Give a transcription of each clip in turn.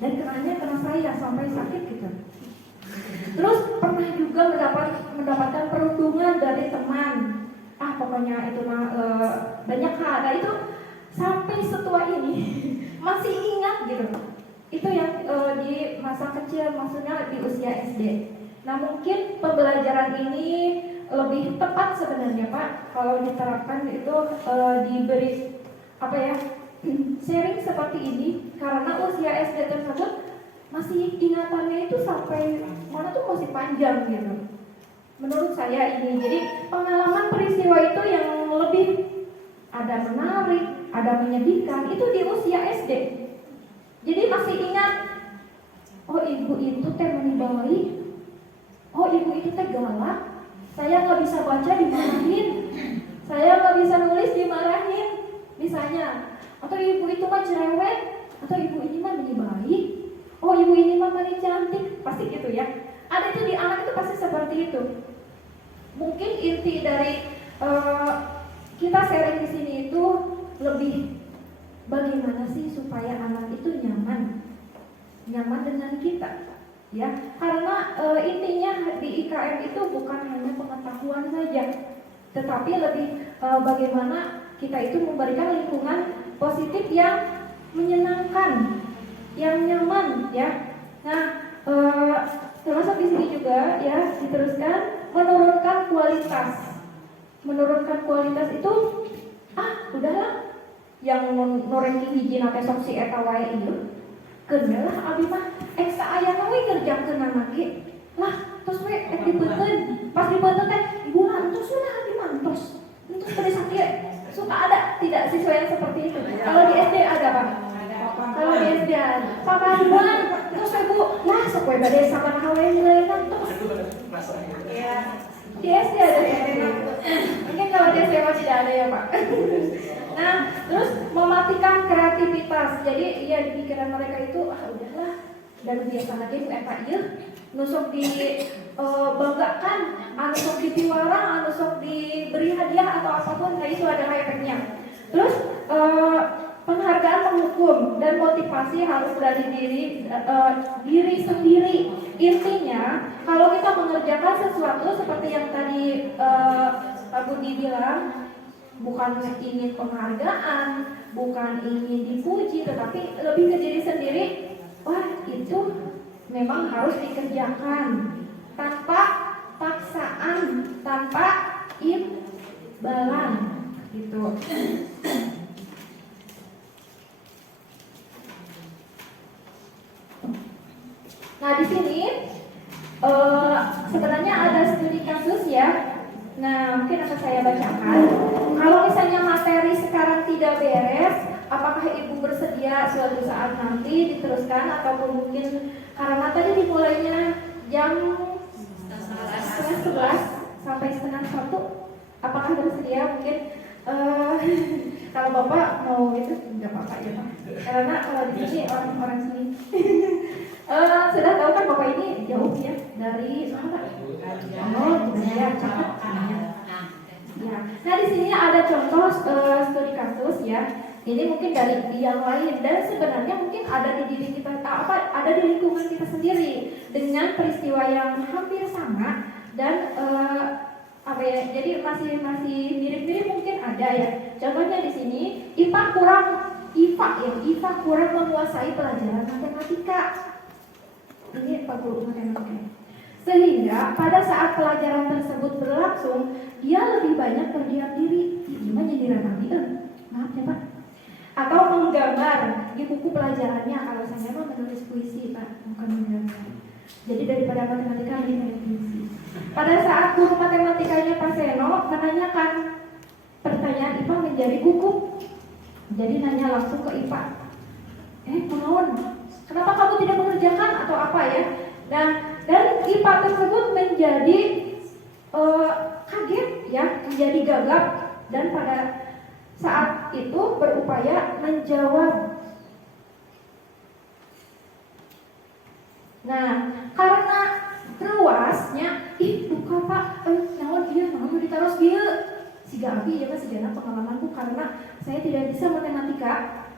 dan kena saya sampai sakit gitu. Terus pernah juga mendapatkan perundungan dari teman. Pokoknya itu mah banyak hal. Nah itu sampai setua ini masih ingat gitu. Itu yang di masa kecil, maksudnya di usia SD. Nah mungkin pembelajaran ini lebih tepat sebenarnya Pak kalau diterapkan itu diberi sharing seperti ini, karena usia SD tersebut masih ingatannya itu sampai mana tuh masih panjang gitu. Menurut saya ini, jadi pengalaman peristiwa itu yang lebih ada menarik, ada menyedihkan itu di usia SD. Jadi masih ingat, oh ibu itu teh menibali, oh ibu itu teh galak, saya nggak bisa baca dimarahin, saya nggak bisa nulis dimarahin, misalnya. Atau ibu itu mah cerewet, atau ibu ini mah menibali, oh ibu ini mah paling cantik, pasti gitu ya. Ada itu di anak itu pasti seperti itu. Mungkin inti dari kita sharing di sini itu lebih bagaimana sih supaya anak itu nyaman dengan kita, ya. Karena intinya di IKM itu bukan hanya pengetahuan saja, tetapi lebih bagaimana kita itu memberikan lingkungan positif yang menyenangkan, yang nyaman, ya. Nah, termasuk di sini juga ya diteruskan menurunkan kualitas. Menurunkan kualitas itu udahlah yang noreng hiji nate sok si eta wae ieu. Keun lah abi mah eksa aya we ngerjakeun make. Lah tos we ek dipeuteun. Pas dipeuteun teh bulan tos we lah abi mantos. Entos teh sakit. Suka ada tidak siswa yang seperti itu? Kalau di SD ada Pak? Kalau di SD ada. Papa bulan terus ibu lah sok we bade sabaraha we nilainan tos. Iya. Di SD ada ya. Mungkin kalau di SMA tidak ada ya Pak. Nah, terus mematikan kreativitas. Jadi ya di pikiran mereka itu udahlah dan biasa lagi ku eta ieu nusuk di banggakan, anu sok dipiwara, anu sok diberi hadiah atau apapun. Nah itu adalah efeknya. Terus penghargaan menghukum dan motivasi harus dari diri sendiri. Intinya kalau kita mengerjakan sesuatu seperti yang tadi Pak Budi bilang, bukan ingin penghargaan, bukan ingin dipuji, tetapi lebih ke diri sendiri. Wah itu memang harus dikerjakan tanpa paksaan, tanpa imbalan gitu. Nah di sini sebenarnya ada studi kasus ya. Nah mungkin akan saya bacakan. Kalau misalnya materi sekarang tidak beres, apakah ibu bersedia suatu saat nanti diteruskan, ataupun mungkin karena tadi dimulainya jam 11 sampai setengah 1, apakah bersedia? Mungkin kalau bapak mau itu nggak apa-apa ya Pak, karena di sini orang-orang sini sudah tahu kan bapak ini jauh ya dari mana? Ya cepat. Ya. Nah di sini ada contoh studi kasus ya. Ini mungkin dari yang lain dan sebenarnya mungkin ada di diri kita, ada di lingkungan kita sendiri dengan peristiwa yang hampir sama dan jadi masih mirip-mirip mungkin ada ya. Contohnya di sini IPA kurang menguasai pelajaran matematika. Ini Pak Guru matematika. Sehingga pada saat pelajaran tersebut berlangsung, dia lebih banyak berdiam diri. Gimana nyindiran nanti? Maaf ya Pak. Atau menggambar di buku pelajarannya. Kalau saya mah menulis puisi Pak, bukan menggambar. Jadi daripada matematika ini menulis puisi. Pada saat guru matematikanya Pak Seno menanyakan pertanyaan IPA menjadi gugup. Jadi nanya langsung ke IPA. Kunaon? Kenapa kamu tidak mengerjakan atau apa ya? Nah, dan IPA tersebut menjadi kaget ya, menjadi gagap dan pada saat itu berupaya menjawab. Nah, karena ruasnya, luka Pak, naon dia mau ditaruh dia. Siga abi ya Mas, sigana pengalamanku karena saya tidak bisa matematika.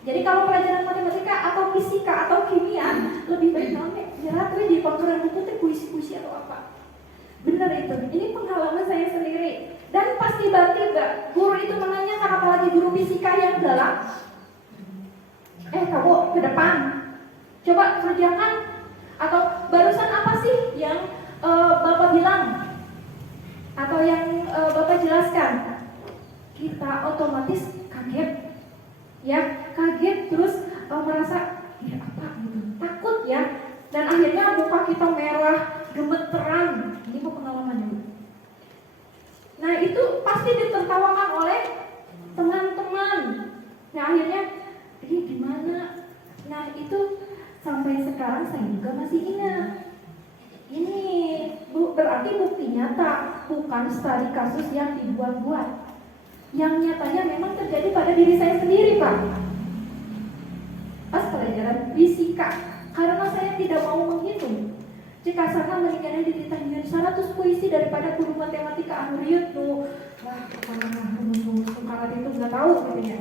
Jadi kalau pelajaran matematika atau fisika atau kimia lebih baik namanya jerat di pangkalan buku teh puisi-puisi atau apa. Benar itu. Ini pengalaman saya sendiri. Dan pas tiba-tiba guru itu menanyakan, apalagi guru fisika yang galak, kamu ke depan, coba kerjakan. Atau barusan apa sih yang Bapak bilang? Atau yang Bapak jelaskan? Kita otomatis kaget. Ya, kaget terus merasa ya apa gitu, takut ya, dan akhirnya muka kita merah, gemeteran. Ini kok pengalaman dulu. Nah itu pasti ditertawakan oleh teman-teman. Nah akhirnya ini gimana? Nah itu sampai sekarang saya juga masih ingat. Ini berarti bukti nyata, bukan studi kasus yang dibuat-buat. Yang nyatanya memang terjadi pada diri saya sendiri, Pak. Pas pelajaran fisika, karena saya tidak mau menghitung. Jika sana menikahnya dititahkan 100 puisi daripada guru matematika Anuriut tuh, wah, rumus sekarat itu nggak tahu katanya.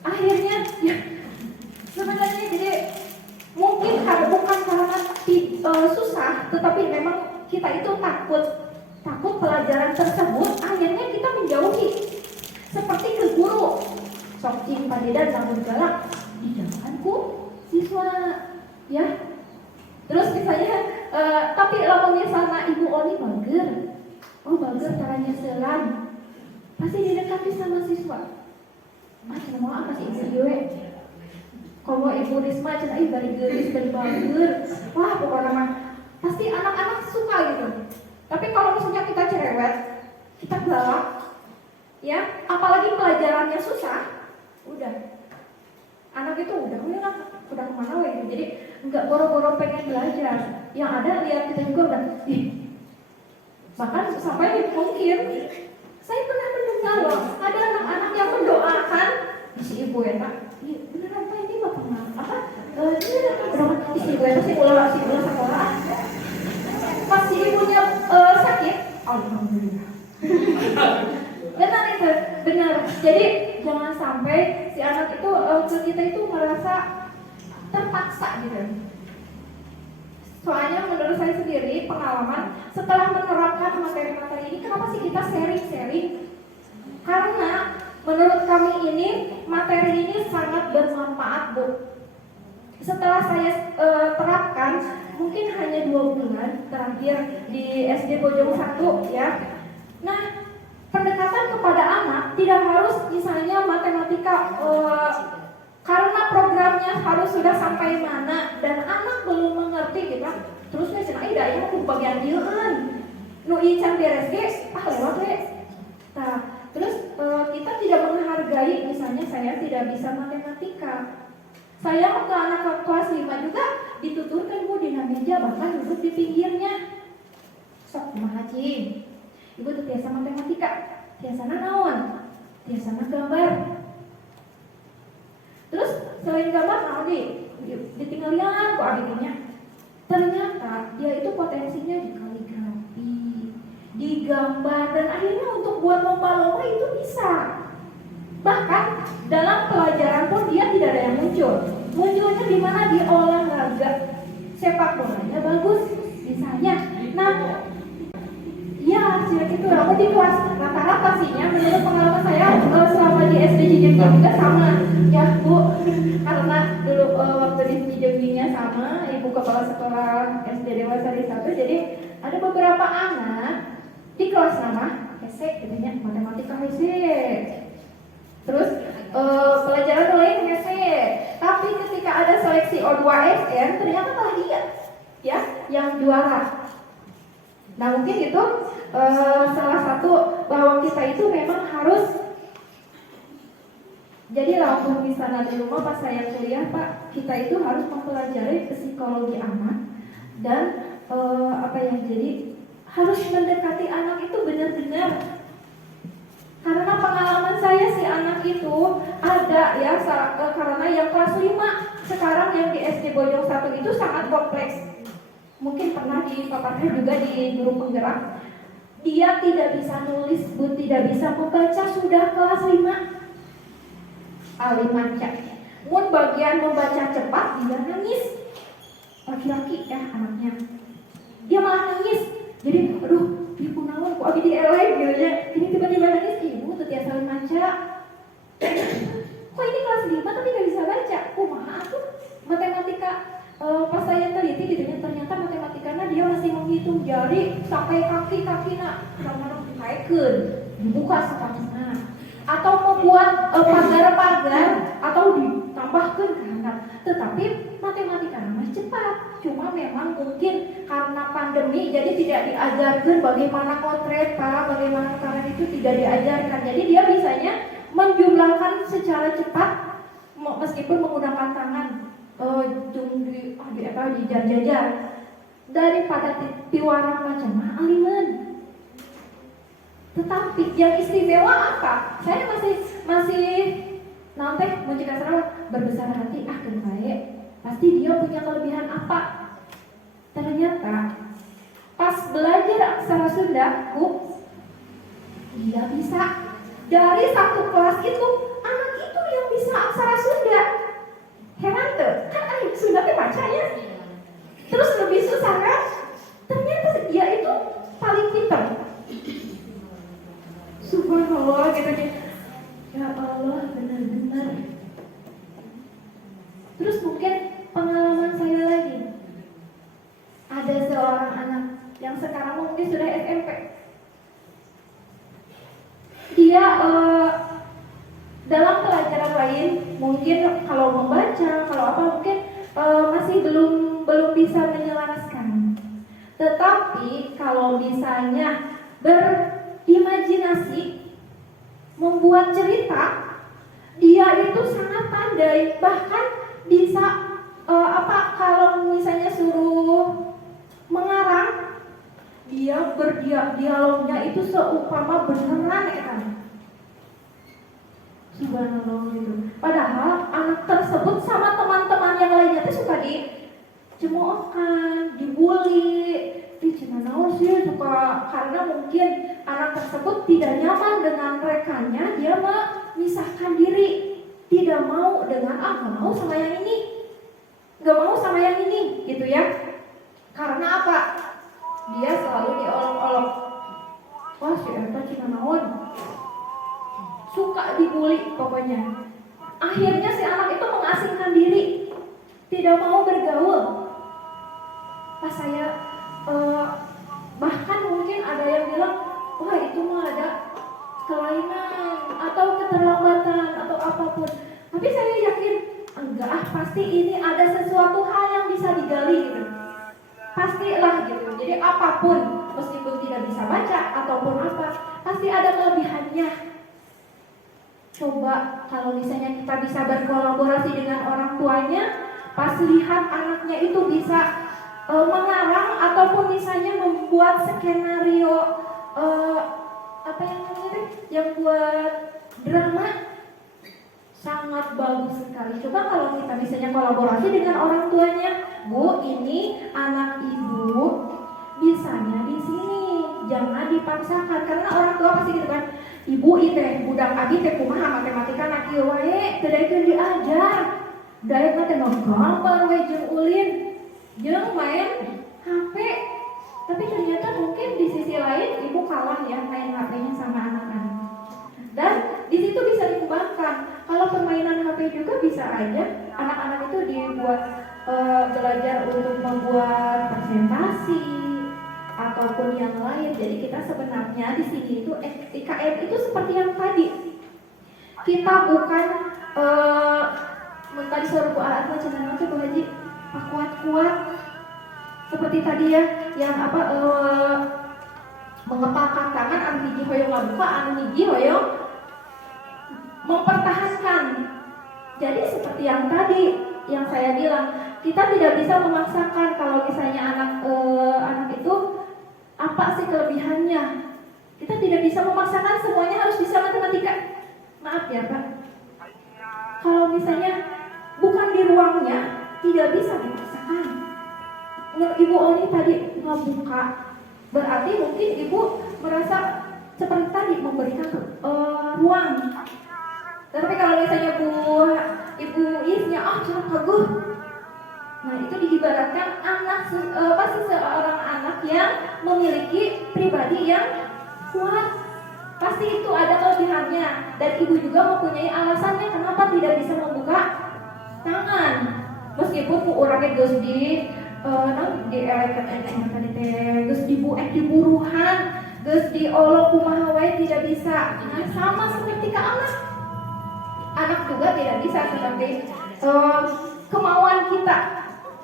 Akhirnya, ya, sebenarnya jadi mungkin bukan karena susah, tetapi memang kita itu takut pelajaran tersebut. Akhirnya kita menjauhi. Seperti ke guru, sok cing padedan lamun galak, dijauhanku siswa, ya. Terus misalnya, tapi lamun misalnya Ibu Oni bager, bager caranya selan, pasti didekati sama siswa. Mau apa sih Ibu gue? Kalau Ibu Risma cina bari gelis, bari bager, wah pokoknya mah pasti anak-anak suka gitu. Tapi kalau misalnya kita cerewet, kita galak, ya, apalagi pelajarannya susah, udah anak itu udah kemana gitu. Jadi nggak boro-boro pengen belajar. Yang ada lihat kita juga udah, bahkan sampai mungkin saya pernah mendengar loh, ada anak-anak yang mendoakan si ibu ya Pak, beneran Pak ini bapak apa? Ini berdoa si ibu ya si ulah sekolah. Pas si ibunya sakit, alhamdulillah. Benar itu, benar. Jadi jangan sampai si anak itu ke kita itu merasa terpaksa gitu. Soalnya menurut saya sendiri pengalaman setelah menerapkan materi-materi ini, kenapa sih kita sharing-sharing? Karena menurut kami ini materi ini sangat bermanfaat, Bu. Setelah saya terapkan, mungkin hanya 2 bulan terakhir di SD Bojong 1 ya. Nah, pendekatan kepada anak tidak harus misalnya matematika karena programnya harus sudah sampai mana dan anak belum mengerti gitu. Terus nih cenah ida ieu kudu bagian dieu nu ieu can beres ge lewat we. Nah, terus kita tidak menghargai misalnya saya tidak bisa matematika. Saya ke anak kelas 5 juga dituturkan Bu di meja, bahkan duduk di pinggirnya. Sok kumaha cing? Ibu tuh biasa matematika, biasana naon, biasana gambar. Terus selain gambar naon ditinggalin ku adiknya. Ternyata dia itu potensinya di kaligrafi, di gambar, dan akhirnya untuk buat lomba-lomba itu bisa. Bahkan dalam pelajaran pun dia tidak ada yang muncul. Munculnya di mana? Di olahraga. Sepak bolanya bagus misalnya. Nah, ya, gitu. Aku di kelas rata-rata pastinya menurut pengalaman saya selama di SD Cijenggi juga sama. Ya Bu, karena dulu waktu di Cijengginya sama, ibu kepala sekolah SD dewasa di 1, jadi ada beberapa anak di kelas nama hese, katanya matematika hese. Terus pelajaran lain hese. Tapi ketika ada seleksi O2SN, ternyata malah dia ya yang juara. Nah mungkin itu salah satu bahwa kita itu memang harus. Jadi langsung di sana di rumah pas saya kuliah Pak, kita itu harus mempelajari psikologi anak dan jadi harus mendekati anak itu benar-benar. Karena pengalaman saya si anak itu ada ya karena yang kelas 5 sekarang yang di SD Bojong 1 itu sangat kompleks. Mungkin pernah dipaparkan juga di guru penggerak. Dia tidak bisa nulis, tidak bisa membaca, sudah kelas 5. Alimanca. Mun bagian membaca cepat dia nangis. Laki-laki ya anaknya, dia malah nangis. Jadi aduh, ibu naon kok abi dielek gitu ya. Ini tiba-tiba nangis, ibu tuh tiap kali maca. Kok ini kelas 5 tapi gak bisa baca? Kumaha tuh matematika. Pas saya teliti gitu ya, ternyata matematikanya dia masih menghitung jari sampai kaki-kakina. Kadang-kadang dikaitkeun, dibuka setengah, atau membuat pagar-pagar atau ditambahkan ke handap. Tetapi matematika namanya cepat. Cuma memang mungkin karena pandemi jadi tidak diajarkan bagaimana kotreta, bagaimana karet itu tidak diajarkan. Jadi dia bisanya menjumlahkan secara cepat meskipun menggunakan tangan. Dijar-jajar daripada piwarang macam aliman. Tetapi yang istimewa apa? Saya masih nanti menjaga serawat berbesar hati baik. Pasti dia punya kelebihan apa? Ternyata pas belajar aksara Sunda, dia bisa dari satu kelas itu anak itu yang bisa aksara Sunda. Heran tuh, kan anak Sunda tuh bacanya. Terus lebih susah kan? Ternyata dia itu paling pintar. Subhanallah gitu ya. Ya Allah, benar-benar. Terus mungkin pengalaman saya lagi. Ada seorang anak yang sekarang mungkin sudah SMP. Dia dalam pelajaran lain mungkin kalau membaca, kalau apa mungkin masih belum bisa menyelaraskan. Tetapi kalau misalnya berimajinasi, membuat cerita, dia itu sangat pandai. Bahkan bisa kalau misalnya suruh mengarang, dia dialognya itu seumpama beneran ya kan. Subhanallah gitu. Padahal anak tersebut sama teman-teman yang lainnya itu suka dicemoohkan, dibully, dicemooh sih suka, karena mungkin anak tersebut tidak nyaman dengan rekannya, dia memisahkan diri, tidak mau dengan gak mau sama yang ini, gak mau sama yang ini, gitu ya. Karena apa? Dia selalu diolok-olok. Wah si Eta cina naon, suka dibully pokoknya. Akhirnya si anak itu mengasingkan diri, tidak mau bergaul. Pas saya bahkan mungkin ada yang bilang, wah itu mah ada kelainan atau keterlambatan atau apapun. Tapi saya yakin enggak, pasti ini ada sesuatu hal yang bisa digali gitu. Pastilah gitu. Jadi apapun, meskipun tidak bisa baca ataupun apa, pasti ada kelebihannya. Coba kalau misalnya kita bisa berkolaborasi dengan orang tuanya, pas lihat anaknya itu bisa mengarang ataupun misalnya membuat skenario apa yang namanya yang buat drama, sangat bagus sekali. Coba kalau kita misalnya kolaborasi dengan orang tuanya, Bu, ini anak ibu bisanya di sini, jangan dipaksakan, karena orang tua pasti gitu kan. Ibu teh budak abi teh kumaha matematika nak ieu wae, teu daekeun diajar. Daek mah teh gambar we jeung ulin, jeung main HP. Tapi ternyata mungkin di sisi lain ibu kalah ya main HP-nya sama anak-anak. Dan di situ bisa dikembangkan. Kalau permainan HP juga bisa aja anak-anak itu dibuat belajar untuk membuat presentasi ataupun yang lain. Jadi kita sebenarnya di sini itu IKN itu seperti yang tadi. Kita bukan tadi suruh Bu Aat baca nama tuh Bu Haji, kuat-kuat seperti tadi ya, yang mengepalkan tangan, anu hiji hoyong ngabuka, anu hiji hoyong mempertahankan. Jadi seperti yang tadi yang saya bilang, kita tidak bisa memaksakan. Kalau misalnya anak itu apa sih kelebihannya, kita tidak bisa memaksakan semuanya harus bisa matematika. Maaf ya Pak, kalau misalnya bukan di ruangnya, tidak bisa dipaksakan. Ibu Oni tadi ngebuka, berarti mungkin ibu merasa seperti tadi memberikan ruang. Tapi kalau misalnya Bu ibu isnya cenah kaguh. Nah itu diibaratkan seseorang anak yang memiliki pribadi yang kuat. Pasti itu ada kelebihannya, dan ibu juga mempunyai alasannya kenapa tidak bisa membuka tangan. Meskipun orangnya geus di geus diburuhan, geus diolok kumaha wae tidak bisa. Nah, sama seperti ke anak. Anak juga tidak bisa seperti kemauan kita.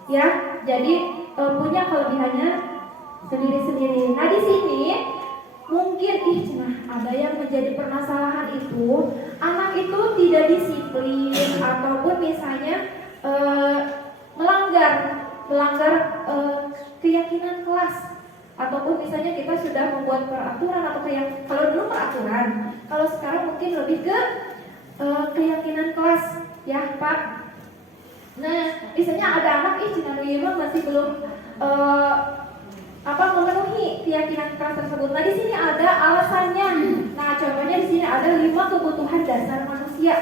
Ya, jadi punya kelebihannya sendiri-sendiri. Nah, di sini mungkin ada yang menjadi permasalahan itu anak itu tidak disiplin ataupun misalnya melanggar keyakinan kelas, ataupun misalnya kita sudah membuat peraturan atau kalau dulu peraturan, kalau sekarang mungkin lebih ke keyakinan kelas, ya Pak. Nah, misalnya ada anak masih belum memenuhi keyakinan kelas tersebut. Nah, di sini ada alasannya. Nah, contohnya di sini ada 5 kebutuhan dasar manusia.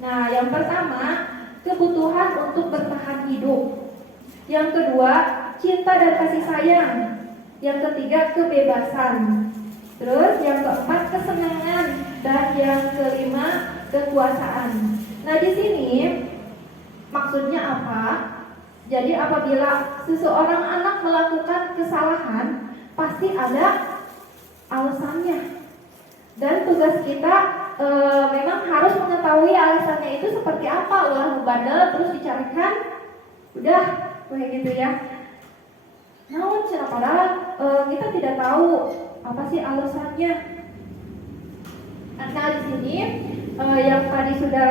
Nah, yang pertama, kebutuhan untuk bertahan hidup. Yang kedua, cinta dan kasih sayang. Yang ketiga, kebebasan. Terus yang keempat, kesenangan, dan yang kelima, kekuasaan. Nah, di sini maksudnya apa? Jadi apabila seseorang anak melakukan kesalahan, pasti ada alasannya. Dan tugas kita memang harus mengetahui alasannya itu seperti apa. Ulah bandel terus dicarikan, udah kayak gitu ya. Namun padahal kita tidak tahu apa sih alasannya. Nah, di sini yang tadi sudah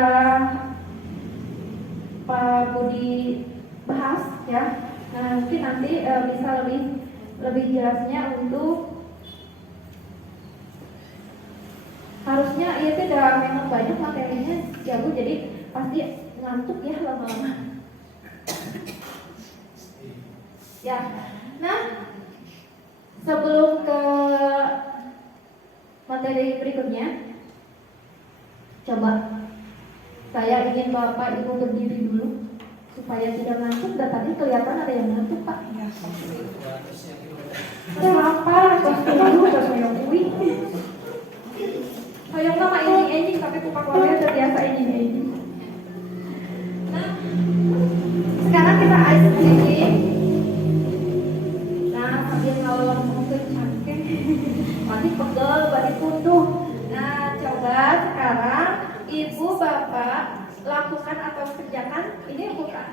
Pak Budi bahas ya. Nah, mungkin nanti bisa lebih jelasnya untuk harusnya ya tidak memang banyak materinya ya Bu, jadi pasti ngantuk ya lama-lama. Ya, nah sebelum ke materi berikutnya, coba saya ingin Bapak Ibu berdiri dulu supaya tidak ngantuk. Dan tadi kelihatan ada yang ngantuk Pak. Lapar, terus dulu udah saya kui. Saya nama ini tapi kupak keluarga udah biasa ini. Nah, sekarang kita ice breaking. Nah, sambil kalau mau ke cangkeng, masih pegel, balik punduh. Nah, coba sekarang Ibu Bapak lakukan atau kerjakan. Ini bukan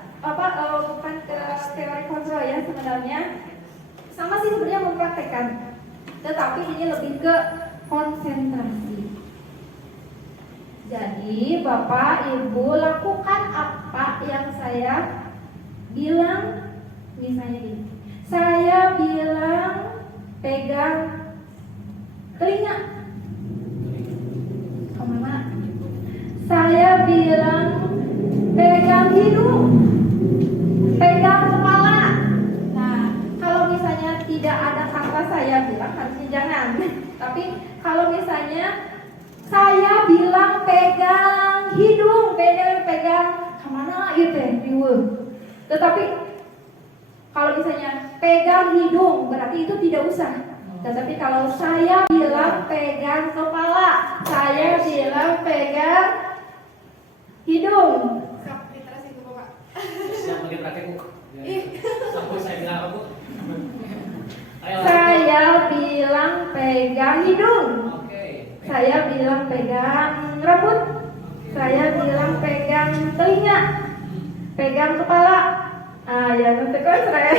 ke teori kontrol ya sebenarnya. Sama sih sebenarnya mempraktekkan, tetapi ini lebih ke konsentrasi. Jadi Bapak Ibu lakukan apa yang saya bilang. Misalnya gini, saya bilang pegang telinga. Kemana? Saya bilang pegang hidung, pegang kepala. Nah, kalau misalnya tidak ada kata saya bilang, harusnya jangan. Tapi kalau misalnya saya bilang pegang hidung, pegang kemana gitu ya, tetapi kalau misalnya pegang hidung berarti itu tidak usah. Tetapi kalau saya bilang pegang kepala, saya bilang pegang hidung. Siap literasi itu Bapak. Siap bagi praktek Bu. Sampai saya bilang apa Bu? Saya bilang pegang hidung. Oke. Saya bilang pegang rambut. Saya bilang pegang telinga. Pegang kepala. Ya nanti konsret.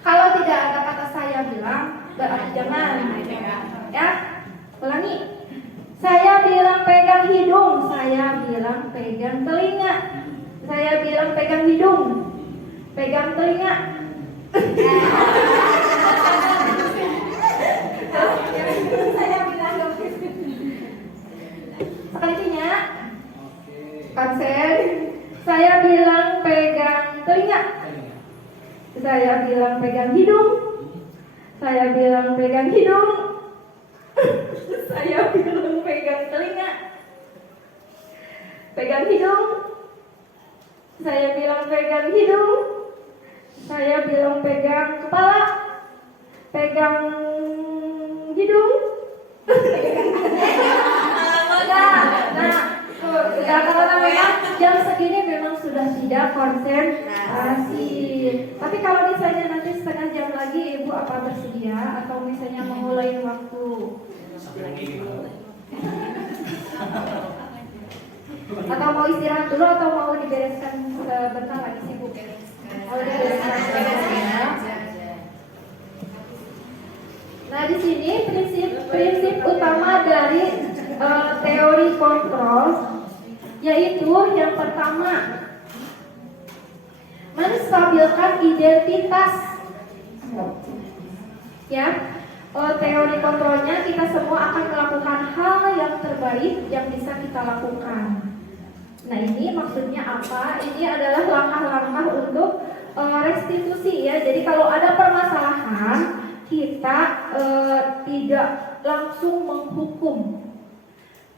Kalau tidak ada kata saya bilang, berarti jangan. Ya, ulangi. Saya bilang pegang hidung. Saya bilang pegang telinga. Saya bilang pegang hidung. Pegang telinga. Sekalinya konsen. Saya bilang pegang telinga. Saya bilang pegang hidung. Saya bilang pegang hidung. Saya bilang pegang telinga, pegang hidung. Saya bilang pegang hidung. Saya bilang pegang kepala, pegang hidung. Nah, karena memang jam segini memang sudah tidak konsentrasi. Tapi kalau misalnya nanti setengah jam lagi Ibu apa bersedia atau misalnya memulai waktu? Atau mau istirahat dulu atau mau dibereskan sebentar lagi sih Bu? Mau dibereskan ya. Nah di sini prinsip utama dari teori kontrol yaitu yang pertama menstabilkan identitas. Ya, teori kontrolnya kita semua akan melakukan hal yang terbaik yang bisa kita lakukan. Nah ini maksudnya apa? Ini adalah langkah-langkah untuk restitusi ya. Jadi kalau ada permasalahan kita tidak langsung menghukum,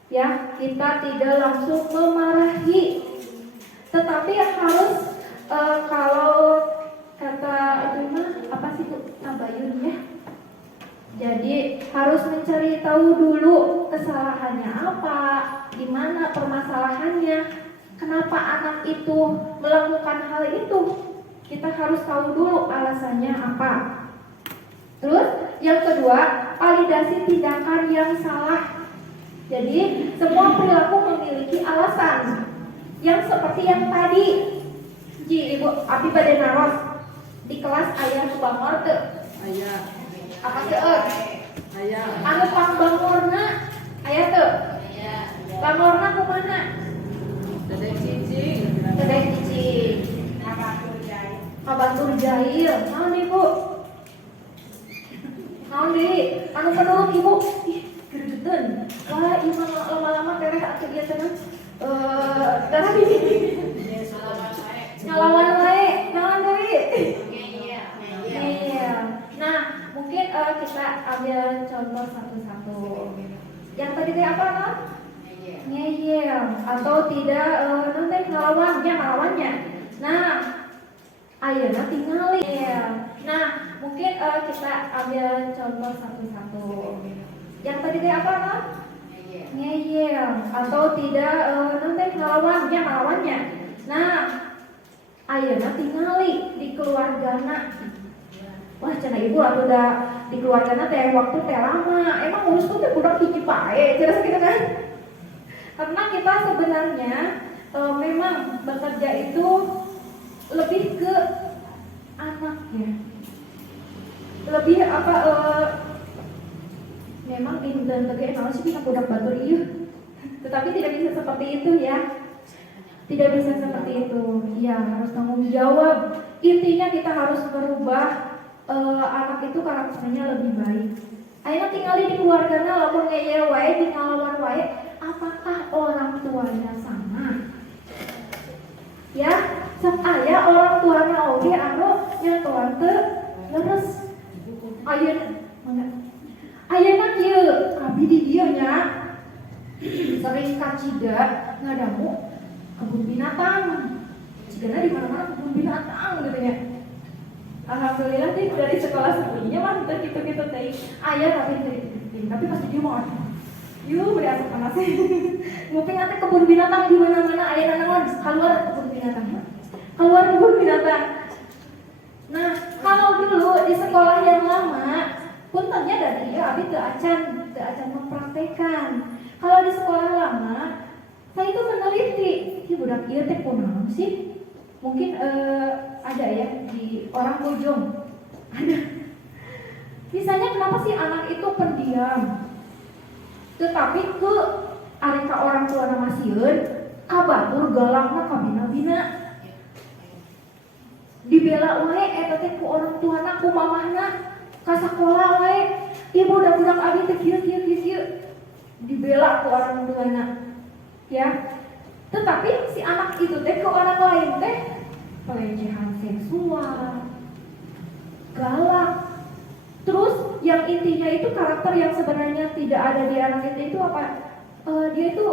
ya kita tidak langsung memarahi, tetapi harus kalau kata itu mah apa sih Bu? Tabayun ya. Jadi harus mencari tahu dulu kesalahannya apa, di mana permasalahannya, kenapa anak itu melakukan hal itu. Kita harus tahu dulu alasannya apa. Terus yang kedua, validasi tindakan yang salah. Jadi semua perilaku memiliki alasan. Yang seperti yang tadi, Ji Ibu Abi pada naros di kelas ayah bangor teu. Ayah, Apa teu? ayah, Anu pang bangorna ayah teu. Bangorna kumaha? dedek cicing, Dedek cicing. Abatur jahil. Naon Ibu? Naon deui? Anu penurut Ibu? Ih, gregetan. Wah, ieu mah lama-lama tereh atuh ieu teh darah ini. Ngalawan wae. Naon deui? Iya. Nah, mungkin kita ambil contoh satu-satu. Yang tadi teh apa, non? Ngeyel atau tidak nanti ngelawannya. Nah, ayeuna tingali. Nah, mungkin kita ambil contoh satu-satu. Yang tadi teh apa, non? Ngeyel atau tidak nanti ngelawannya. Nah, ayeuna tingali di keluargana. Wah, cenah ibu atuh da di keluargana teh waktu teh lama. Emang urus tuh teh budak hiji pae, jelas gitu kan? Karena kita sebenarnya memang bekerja itu lebih ke anaknya. Lebih apa memang di dan tegak naon sih bisa budak batur ieu. Tetapi tidak bisa seperti itu ya. Tidak bisa seperti itu. Iya, harus tanggung jawab. Intinya kita harus berubah anak itu karakternya lebih baik. Ayeuna tinggali di keluargana lamun ngeyel wae di ngalawan wae, apakah orang tuanya sama? Ya, sok aya orang tuanya oge anu nyatuan teu leres. Ayeuna kieu abi di dieu nya sering kacida ngadamu kebun binatang. Cigana di mana-mana kebun binatang gitu ya. Alhamdulillah sih dari sekolah sebelumnya mah gitu-gitu teh. Ayah tapi pasti dia mau yuk berasa panas sih. Nguping ate kebun binatang di mana-mana aya naon keluar kebun binatang. Keluar kebun binatang. Nah, kalau dulu di sekolah yang lama puntennya dari dia abi teu acan mempraktekan. Kalau di sekolah lama saya itu meneliti, si budak ieu teh kunaon sih? Mungkin ada ya di orang Bojong. Ada. Misalnya kenapa sih anak itu pendiam? Tetapi ke areka orang tua nama sieun, kabatur galakna ka bina-bina. Dibela wae eta teh ku orang tuana ku mamahna, ka sakola wae. Ibu da budak abi teh kieu. Dibela ku orang tuana. Ya. Tetapi si anak itu teh ke orang lain teh pelecehan seksual, galak, terus yang intinya itu karakter yang sebenarnya tidak ada di anak itu apa? Dia itu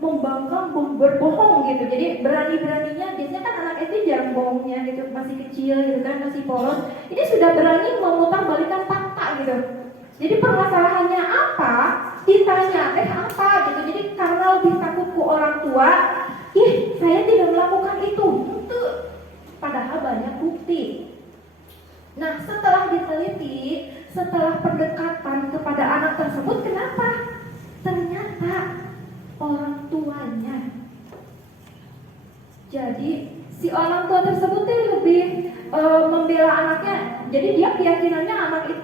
membangkang, berbohong gitu. Jadi berani-beraninya, biasanya kan anak itu jarang bohongnya gitu, masih kecil gitu kan, masih polos. Ini sudah berani memutarbalikkan fakta gitu. Jadi permasalahannya apa? Ditanya apa gitu. Jadi karena lebih takut ke orang tua, saya tidak melakukan itu. Padahal banyak bukti. Nah, setelah diteliti, setelah pendekatan kepada anak tersebut, kenapa? Ternyata orang tuanya. Jadi si orang tua tersebut lebih membela anaknya. Jadi dia keyakinannya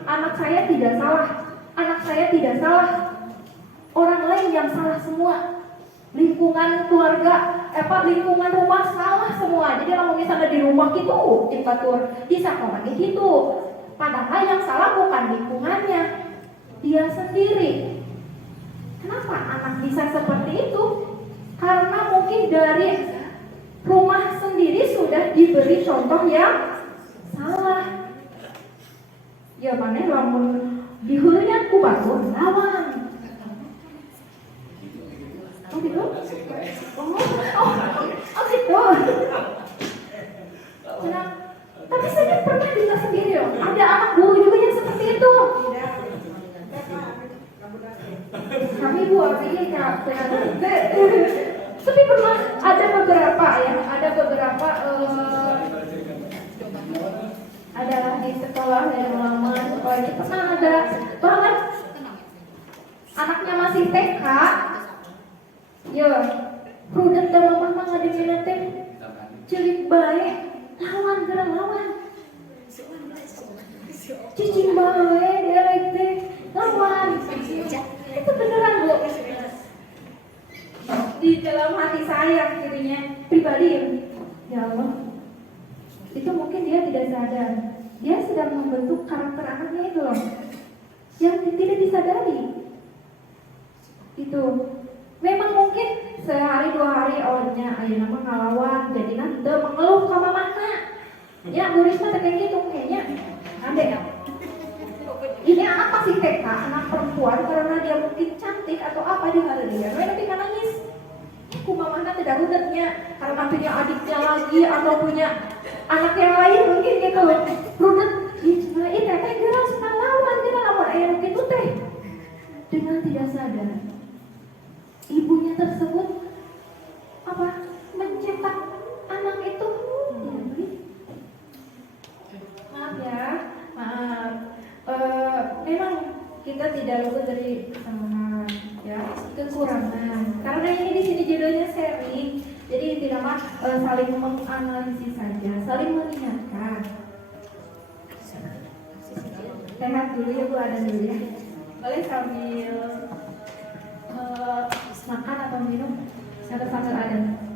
anak saya tidak salah, anak saya tidak salah, orang lain yang salah semua. Lingkungan keluarga, lingkungan rumah salah semua. Jadi kalau misalnya di rumah gitu, di batur, di sekolah gitu. Padahal yang salah bukan lingkungannya, dia sendiri. Kenapa anak bisa seperti itu? Karena mungkin dari rumah sendiri sudah diberi contoh yang salah. Ya mana lamun dihulunya ku batur lawan. Oh gitu? Oh gitu. Nah, tapi saya pernah dengar sendiri loh. Ada anak guru juga yang seperti itu. Kami buat ini kak. Tapi pernah ada beberapa adalah di sekolah yang lama sekolah ini pernah ada banget anaknya masih TK. Ya, prudent dan mama nggak diminati, celik baik, lawan gerang lawan, cicing baik dia lagi lawan, itu beneran bu. Di dalam hati saya jadinya pribadi, ya Allah, itu mungkin dia tidak sadar, dia sedang membentuk karakter anaknya itu loh, yang tidak disadari, itu. Memang mungkin sehari dua hari awalnya ayah nama ngalawan jadi nanti mengeluh sama mana ya Bu Risma kayak gitu kayaknya ada ya. Ini anak pasti TK, anak perempuan karena dia mungkin cantik atau apa dia nggak lihat tapi kan nangis aku mamanya tidak rudetnya karena punya adiknya lagi atau punya anak yang lain mungkin gitu rudet ini teteh gerang senang lawan dia lawan ayah gitu teh dengan tidak sadar ibunya tersebut mencetak anak itu maaf ya memang kita tidak luput dari kesalahan ya kekurangan karena ini di sini judulnya sharing jadi tidak saling menganalisis saja saling mengingatkan sehat dulu ya Bu ada dulu ya boleh sambil makan atau minum atau sambil ada.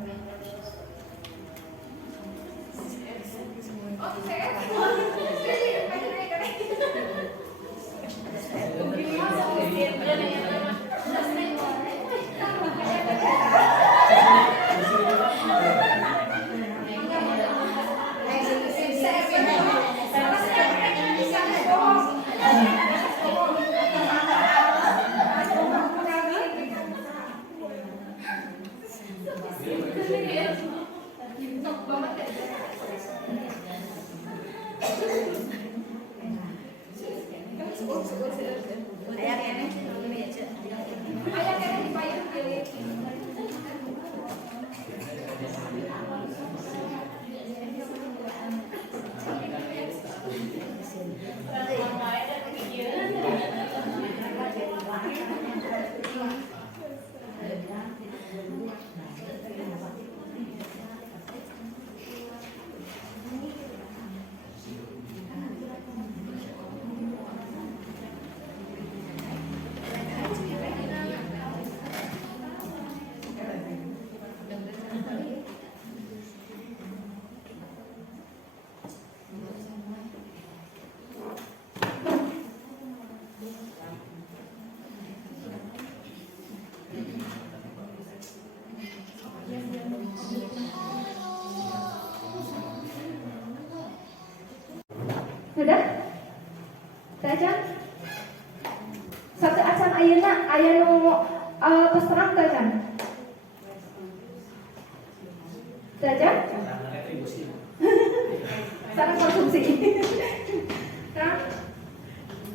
Sudah? Baca? ayeuna aya nu tos terang teh kan. Saja Karena retribusi. cara konsumsi.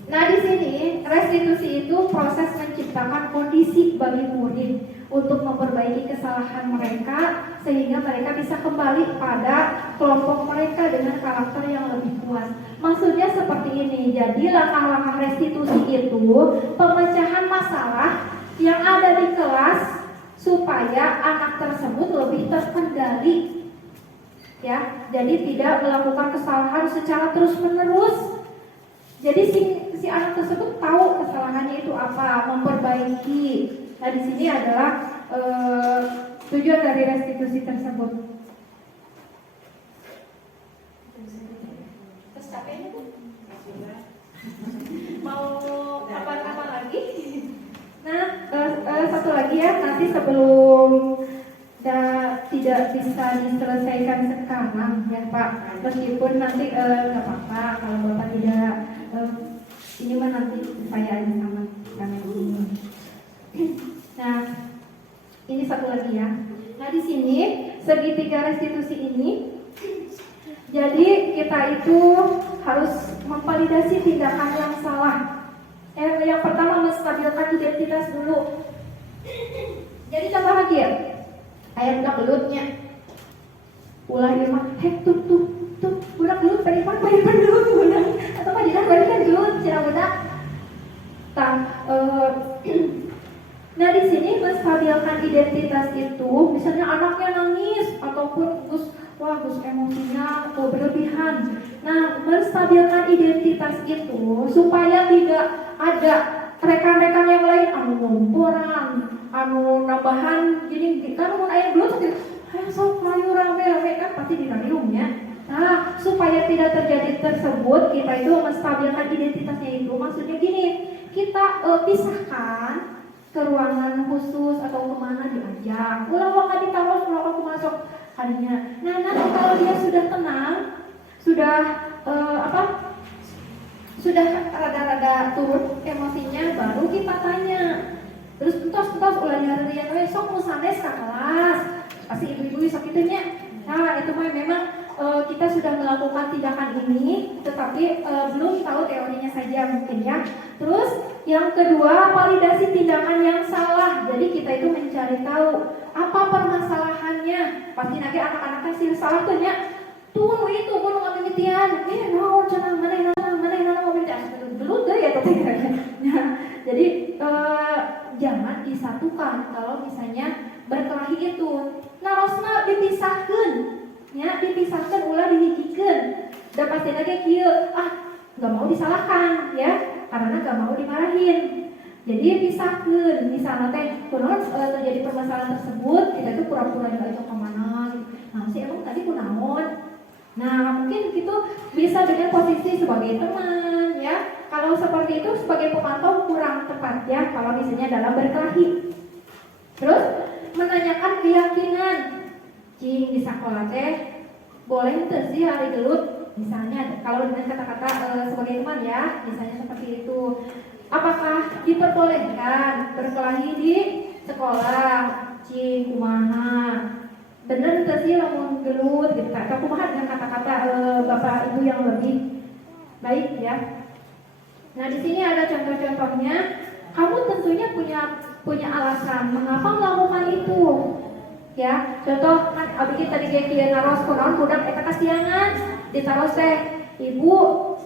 Nah, di sini restitusi itu proses menciptakan kondisi bagi murid untuk memperbaiki kesalahan mereka sehingga mereka bisa kembali pada kelompok mereka dengan karakter yang lebih kuat. Maksudnya seperti ini. Jadi langkah-langkah restitusi itu pemecahan masalah yang ada di kelas supaya anak tersebut lebih terkendali. Ya, jadi tidak melakukan kesalahan secara terus-menerus. Jadi si anak tersebut tahu kesalahannya itu apa, memperbaiki. Nah, di sini adalah tujuan dari restitusi tersebut. Terus capeknya Bu? Mau apa lagi? Nah, satu lagi ya, nanti sebelum tidak bisa diselesaikan sekarang ya Pak, meskipun nanti nggak apa-apa kalau Bapak tidak ini mah nanti saya aja sama ini. Nah, ini satu lagi ya. Nah, di sini segitiga restitusi ini, jadi kita itu harus memvalidasi tindakan yang salah. Yang pertama menstabilkan identitas dulu. Jadi contoh lagi ya, ayam budak gelutnya. Ulah dia mah, tuh budak gelut, paripan gelut budak. Atau mah jinak kan gelut, cina budak. Nah, di sini menstabilkan identitas itu, misalnya anaknya nangis ataupun Gus emosinya berlebihan. Nah, menstabilkan identitas itu supaya tidak ada rekan-rekan yang lain anu ngomporan, anu nambahan, jadi kan mun aya gelut ayo sok ayo rame-rame kan pasti dinariumnya. Nah, supaya tidak terjadi tersebut, kita itu menstabilkan identitasnya itu maksudnya gini, kita pisahkan ke ruangan khusus atau kemana diajak. Ulah waktu ditaruh ulah aku masuk harinya. Nah, nanti kalau dia sudah tenang, sudah sudah rada-rada turun emosinya, baru kita tanya. Terus entos ulah nyarian we sok nu sanes ka kelas. Pasti ibu-ibu sok kitunya. Nah, itu mah memang kita sudah melakukan tindakan ini, tetapi belum tahu teorinya saja mungkin ya. Terus yang kedua, validasi tindakan yang salah. Jadi kita itu mencari tahu apa permasalahannya. Pasti nanti anak-anaknya sih salah tuh nya. Tuh itu kudu ngamimitian. Naon cenah maneh mobil teh gelut deui eta teh. Jadi jangan disatukan kalau misalnya berkelahi itu. Narosna dipisahkeun. Ya, dipisahkan ulah dihijikeun. Da pasti lagi kieu, nggak mau disalahkan ya, karena nggak mau dimarahin. Jadi pisahkeun, misalnya teh kunaon terjadi permasalahan tersebut, kita itu pura-pura diajak kemana gitu. Nah, si emang tadi kunaon. Nah, mungkin itu bisa dengan posisi sebagai teman ya. Kalau seperti itu sebagai pemantau kurang tepat ya, kalau misalnya dalam berkelahi. Terus menanyakan keyakinan. Cing di sekolah teh boleh tuh sih hari gelut, misalnya kalau dengan kata-kata sebagai teman ya, misalnya seperti itu. Apakah diperbolehkan berkelahi di sekolah? Cing kumaha? Bener tuh sih lamun gelut gitu. Atau kumaha dengan kata-kata bapak ibu yang lebih baik ya. Nah, di sini ada contoh-contohnya. Kamu tentunya punya alasan mengapa melakukan itu. Ya, contoh kan abdi tadi ge kieu naros kunaon budak eta kasiangan ditaros teh ibu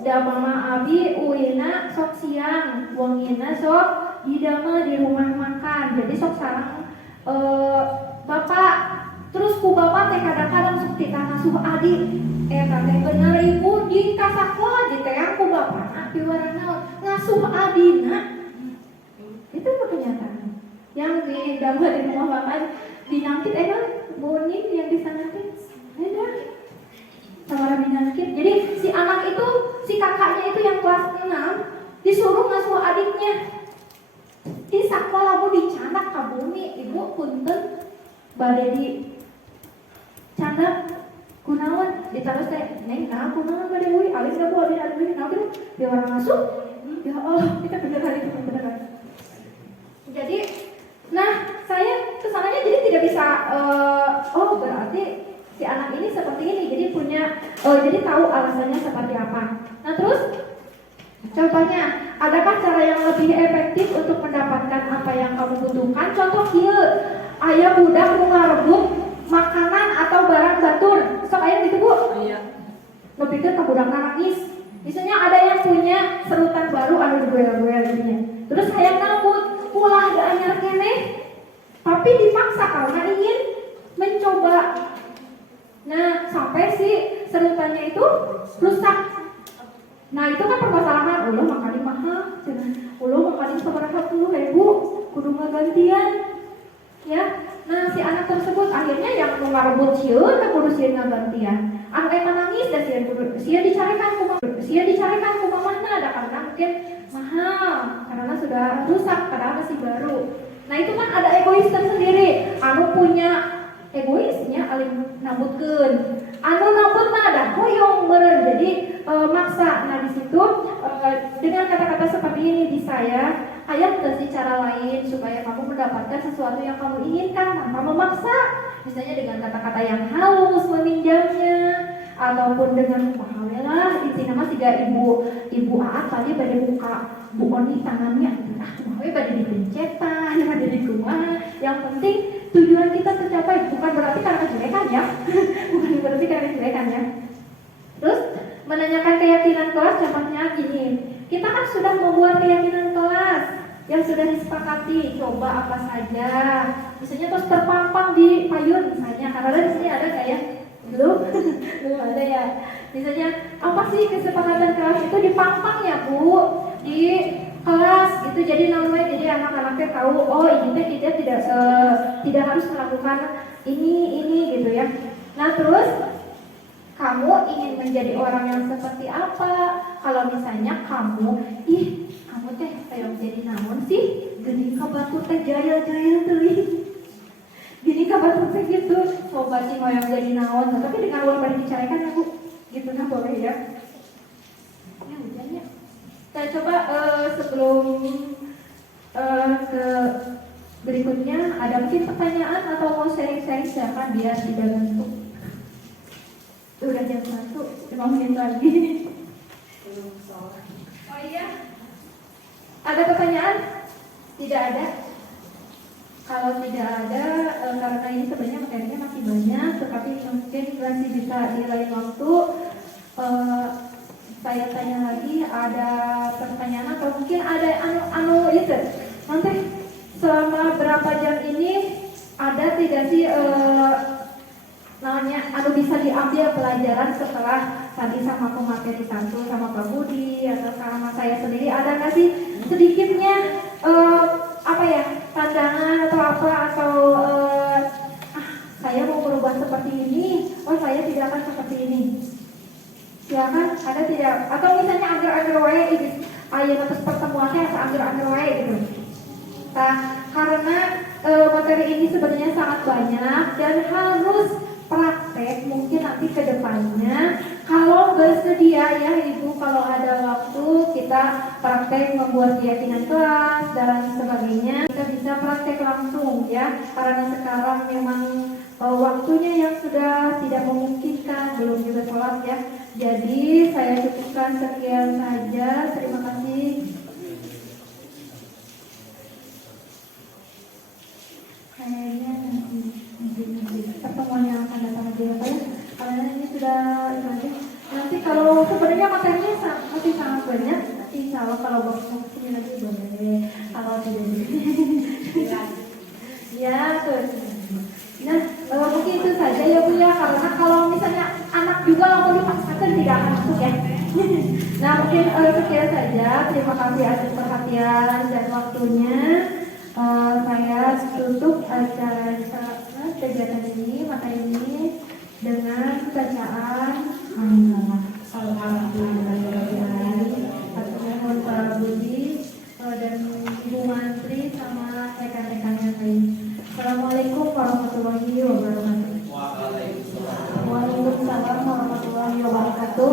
da mama abi uina sok siang wongina sok didama di rumah makan. Jadi sok sareng bapak terus ku bapak teh kadang-kadang sok ditangasuh adik eta teh bener ibu di kasakola di teang ku bapak di warana ngasuh adina. Itu kenyataan yang didama di rumah makan. Dinangkit bunyi yang disanangkit ada sama dinangkit. Jadi si anak itu, si kakaknya itu yang kelas 6 disuruh ngasuh adiknya. Di sakola mau dicanak ka bumi, ibu punten bade di canak kunaon ditaruh teh neng nah kunaon bade deui alis da bu alis naon gitu dia orang ngasuh. Ya Allah, kita beneran itu beneran. Jadi, nah saya kesananya jadi tidak bisa, oh berarti si anak ini seperti ini, jadi punya, jadi tahu alasannya seperti apa. Nah terus, contohnya, adakah cara yang lebih efektif untuk mendapatkan apa yang kamu butuhkan? Contoh kieu, aya budak nu ngarebut makanan atau barang batur, sok aya gitu Bu. Aya. Lo pikir ke budak nangis. Misalnya ada yang punya serutan baru, anu duel-duel gitu. Terus hayang nambut, ulah gak anyar keneh, tapi dipaksa karena ingin mencoba. Nah, sampai si serutannya itu rusak. Nah, itu kan permasalahan. Ulah makanya mahal, ulah makanya seberapa 10.000, kudu gantian. Ya, nah si anak tersebut akhirnya yang ngarebut sieun, kudu sieun ngagantian. Anak eta nangis dan sieun dicarikan ku mamahna, ada karena mungkin mahal, karena sudah rusak, padahal masih baru. Nah itu kan ada egois tersendiri. Anu punya egoisnya aling nambutkeun, anu nambut mah ada hoyong meureun, jadi maksa. Nah di situ dengan kata-kata seperti ini di saya, ayat kasih cara lain supaya kamu mendapatkan sesuatu yang kamu inginkan tanpa memaksa. Misalnya dengan kata-kata yang halus meminjamnya, ataupun dengan lah isi nama 3 ibu Aat tadi pada buka Bu Oni tangannya, pada dipencetan, pada di rumah. Yang penting tujuan kita tercapai, bukan berarti karena kejelekan ya, bukan berarti karena kejelekan ya. Terus menanyakan keyakinan kelas, contohnya gini, kita kan sudah membuat keyakinan kelas yang sudah disepakati, coba apa saja. Misalnya terus terpampang di payung misalnya, karena di sini ada kayak belum ada ya. Misalnya apa sih kesepakatan kelas itu dipampang ya Bu di kelas gitu, jadi namanya jadi anak-anaknya tahu oh ini kita tidak harus melakukan ini gitu ya. Nah terus kamu ingin menjadi orang yang seperti apa? Kalau misalnya kamu teh kayak jadi naon sih? Gini ka batu teh jaya-jaya teuing. Gini ka batu teh gitu. Coba sih mau yang jadi naon, tapi dengan uang pada dicarikan ya Bu. Gitu nah boleh ya. Ya hujannya. Saya coba sebelum ke berikutnya ada mungkin pertanyaan atau mau sharing-sharing, silakan biar tidak ngantuk. Udah jam 1, 5 menit lagi. Oh iya, ada pertanyaan? Tidak ada? Kalau tidak ada, karena ini sebenarnya materinya masih banyak, tetapi mungkin masih bisa di lain waktu. Saya tanya lagi, ada pertanyaan atau mungkin ada anu itu nanti selama berapa jam ini ada tidak sih namanya anu bisa diambil pelajaran setelah tadi sama pemateri satu sama Pak Budi atau sama saya sendiri, ada nggak sih sedikitnya apa ya pandangan atau apa atau saya mau berubah seperti ini, oh saya tidak akan seperti ini. Silakan, ada tidak? Atau misalnya anggar-anggar wae ayo terus pertemuannya atau anggar-anggar wae gitu. Nah, karena materi ini sebenarnya sangat banyak dan harus praktek mungkin nanti ke depannya. Kalau bersedia ya Ibu, kalau ada waktu kita praktek membuat keyakinan kelas dan sebagainya, kita bisa praktek langsung ya. Karena sekarang memang waktunya yang sudah tidak memungkinkan, belum juga sholat ya. Jadi saya cukupkan sekian saja. Terima kasih. Kayaknya nanti pertemuan yang akan datang lagi ya Pak ya. Karena ini sudah nanti kalau sebenarnya materinya masih sangat banyak. Insya Allah kalau mau kesini lagi boleh. Kalau tidak ya tuh. Nah mungkin itu saja ya Bu ya. Karena kalau misalnya anak juga langsung dipaksakan tidak akan masuk ya. Nah mungkin sekian saja. Terima kasih atas perhatian dan waktunya. Saya tutup acara kegiatan ini, mata ini dengan bacaan Alhamdulillahirobbilalamin. Aku mohon Pak Budi dan Ibu Mantri sama rekan-rekan yang lain. Assalamualaikum warahmatullahi wabarakatuh. Waalaikumsalam warahmatullahi wabarakatuh.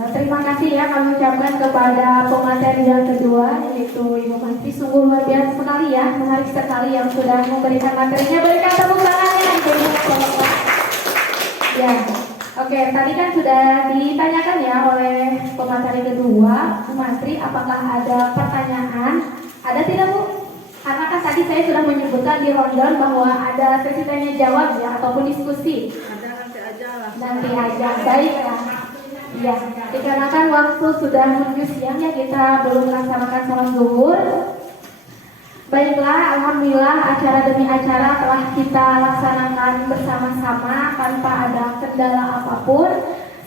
Terima kasih ya kami ucapkan kepada pemateri yang kedua, yaitu Ibu Menteri. Sungguh luar biasa sekali ya, menarik sekali yang sudah memberikan materinya. Berikan tepuk tangannya. Ya, oke. Tadi kan sudah ditanyakan ya oleh pemateri kedua, Bu Menteri, apakah ada pertanyaan? Ada tidak Bu? Karena kan tadi saya sudah menyebutkan di rundown bahwa ada sesi tanya jawab ya, ataupun diskusi. Ada nanti aja lah. Nanti aja, baik ya. Ya, dikarenakan waktu sudah menuju siang ya, kita belum melaksanakan sholat zuhur. Baiklah, alhamdulillah acara demi acara telah kita laksanakan bersama-sama tanpa ada kendala apapun.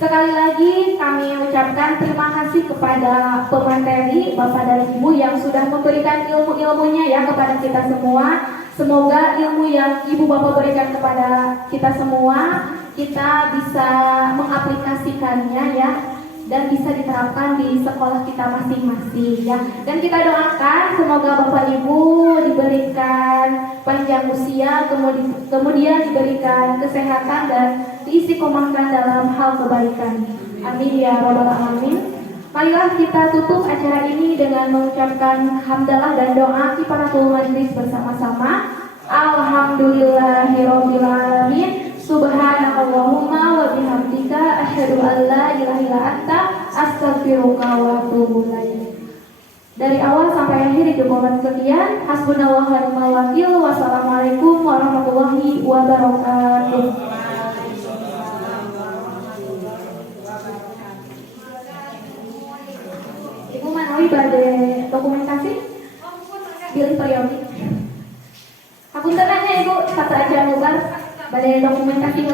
Sekali lagi kami ucapkan terima kasih kepada pemateri Bapak dan Ibu yang sudah memberikan ilmu-ilmunya ya kepada kita semua. Semoga ilmu yang Ibu Bapak berikan kepada kita semua kita bisa mengaplikasikannya ya, dan bisa diterapkan di sekolah kita masing-masing ya. Dan kita doakan semoga Bapak Ibu diberikan panjang usia, kemudian diberikan kesehatan dan diistiqomahkan dalam hal kebaikan. Amin ya rabbal alamin. Marilah kita tutup acara ini dengan mengucapkan hamdalah dan doa kifaratul majlis bersama-sama. Alhamdulillahirabbil alamin. Subhanakallahumma wa bihamdika asyhadu an la ilaha illa anta astaghfiruka wa atubu ilaik. Dari awal sampai akhir dimohon sekian. Hasbunallahu wa ni'mal wakil. Wassalamualaikum warahmatullahi wabarakatuh. Ibu Manawi bade dokumentasi bilih periodik. Aku tanya Ibu satu aja ngubar bade dokumentasi